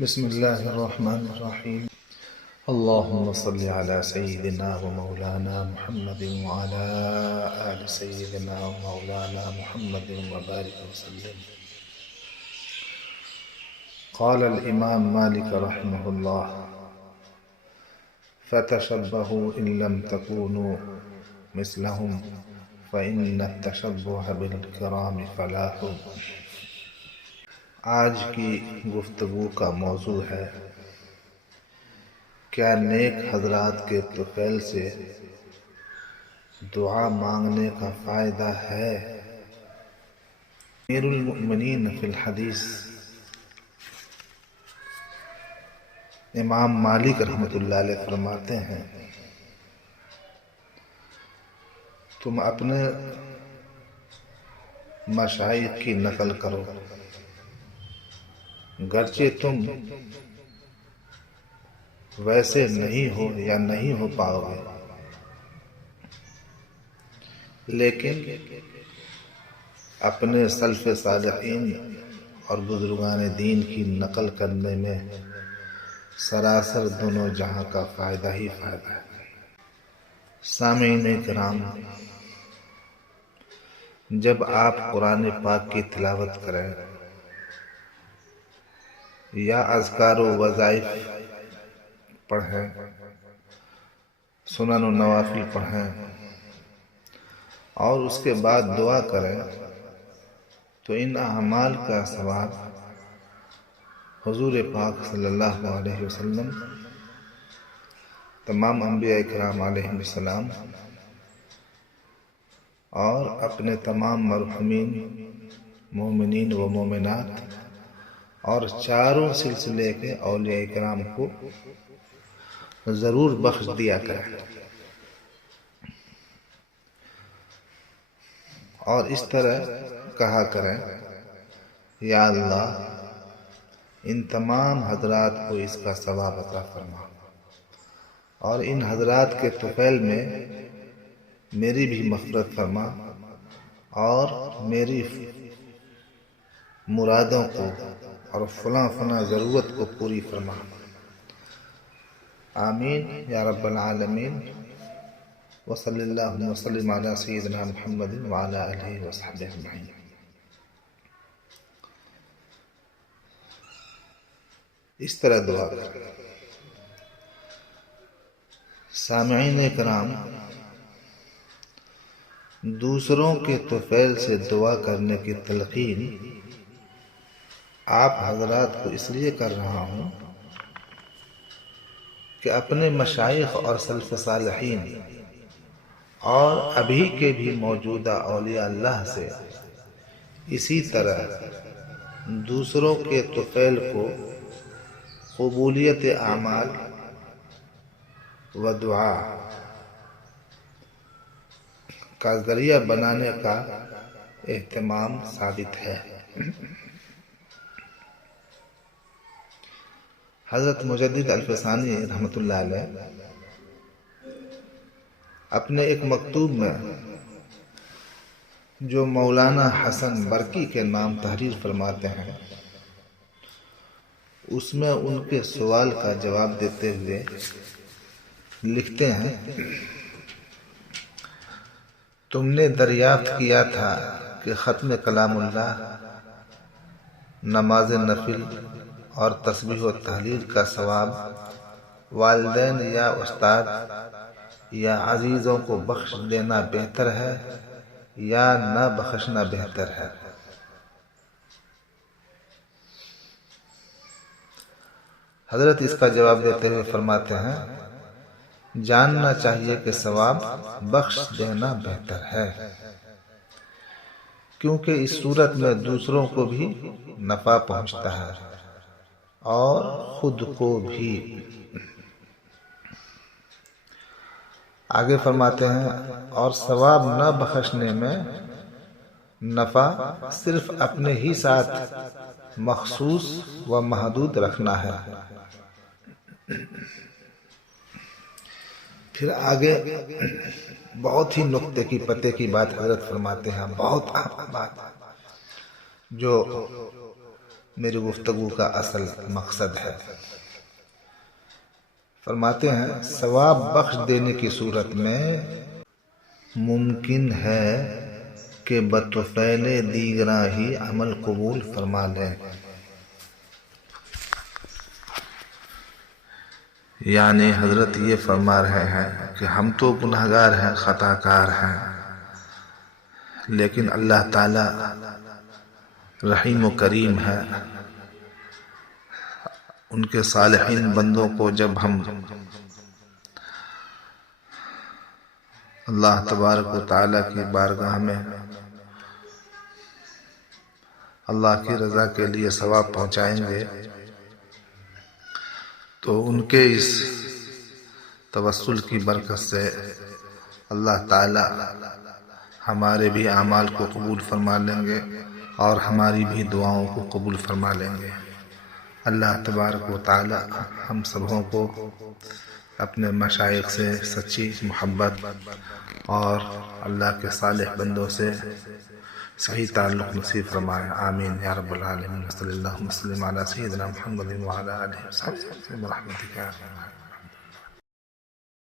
بسم الله الرحمن الرحيم. اللهم صل على سيدنا ومولانا محمد وعلى آل سيدنا ومولانا محمد وبارك وسلم. قال الإمام مالك رحمه الله: فتشبهوا إن لم تكونوا مثلهم فإن التشبه بالكرام فلاح. آج کی گفتگو کا موضوع ہے: کیا نیک حضرات کے طفیل سے دعا مانگنے کا فائدہ ہے؟ امیر المؤمنین فی الحدیث امام مالک رحمۃ اللہ علیہ فرماتے ہیں، تم اپنے مشائخ کی نقل کرو، گرچہ تم ویسے نہیں ہو یا نہیں ہو پاؤ گے، لیکن اپنے سلف صالحین اور بزرگان دین کی نقل کرنے میں سراسر دونوں جہاں کا فائدہ ہی فائدہ ہے۔ سامعین کرام، جب آپ قرآن پاک کی تلاوت کریں یا اذکار و وظائف پڑھیں، سنن و نوافل پڑھیں اور اس کے بعد دعا کریں تو ان اعمال کا ثواب حضور پاک صلی اللہ علیہ وسلم، تمام انبیاء کرام علیہ السلام اور اپنے تمام مرحومین مومنین و مومنات اور چاروں سلسلے کے اولیاء کرام کو ضرور بخش دیا کریں، اور اس طرح کہا کریں: یا اللہ، ان تمام حضرات کو اس کا ثواب عطا فرما، اور ان حضرات کے طفیل میں میری بھی مغفرت فرما اور میری مرادوں کو اور فلاں ضرورت کو پوری فرما، آمین یا رب العالمین۔ وصلی اللہ وسلم علی سیدنا محمد وعلی آلہ وصحبہ اجمعین۔ اس طرح دعا کریں۔ سامعین کرام، دوسروں کے طفیل سے دعا کرنے کی تلقین آپ حضرات کو اس لیے کر رہا ہوں کہ اپنے مشائخ اور سلف صالحین اور ابھی کے بھی موجودہ اولیاء اللہ سے اسی طرح دوسروں کے طفیل کو قبولیت اعمال و دعا کا ذریعہ بنانے کا اہتمام ثابت ہے۔ حضرت مجدد الفسانی رحمۃ اللہ علیہ اپنے ایک مکتوب میں جو مولانا حسن برکی کے نام تحریر فرماتے ہیں، اس میں ان کے سوال کا جواب دیتے ہوئے لکھتے ہیں: تم نے دریافت کیا تھا کہ ختم کلام اللہ، نماز نفل اور تسبیح و تحلیل کا ثواب والدین یا استاد یا عزیزوں کو بخش دینا بہتر ہے یا نہ بخشنا بہتر ہے؟ حضرت اس کا جواب دیتے ہوئے فرماتے ہیں: جاننا چاہیے کہ ثواب بخش دینا بہتر ہے، کیونکہ اس صورت میں دوسروں کو بھی نفع پہنچتا ہے اور خود کو بھی۔ آگے فرماتے ہیں: اور ثواب نہ بخشنے میں نفع صرف اپنے ہی ساتھ مخصوص و محدود رکھنا ہے۔ پھر آگے بہت ہی نقطے کی پتے کی بات حضرت فرماتے ہیں، بہت اہم بات جو میری گفتگو کا اصل مقصد ہے۔ فرماتے ہیں ثواب بخش دینے کی صورت میں ممکن ہے کہ بطفیل دیگراں ہی عمل قبول فرما لیں، یعنی حضرت یہ فرما رہے ہیں کہ ہم تو گناہگار ہیں، خطا کار ہیں، لیکن اللہ تعالی رحیم و کریم ہے۔ ان کے صالحین بندوں کو جب ہم اللہ تبارک و تعالی کی بارگاہ میں اللہ کی رضا کے لیے ثواب پہنچائیں گے تو ان کے اس توسل کی برکت سے اللہ تعالی ہمارے بھی اعمال کو قبول فرما لیں گے اور ہماری بھی دعاؤں کو قبول فرما لیں گے۔ اللہ تبارک و تعالی ہم سبوں کو اپنے مشائخ سے سچی محبت اور اللہ کے صالح بندوں سے صحیح تعلق نصیب فرمائے، آمین یا رب العالمین۔ صلی اللہ وسلم علی سیدنا محمد وعلی آلہ وصحبہ برحمتک یا ارحم الراحمین۔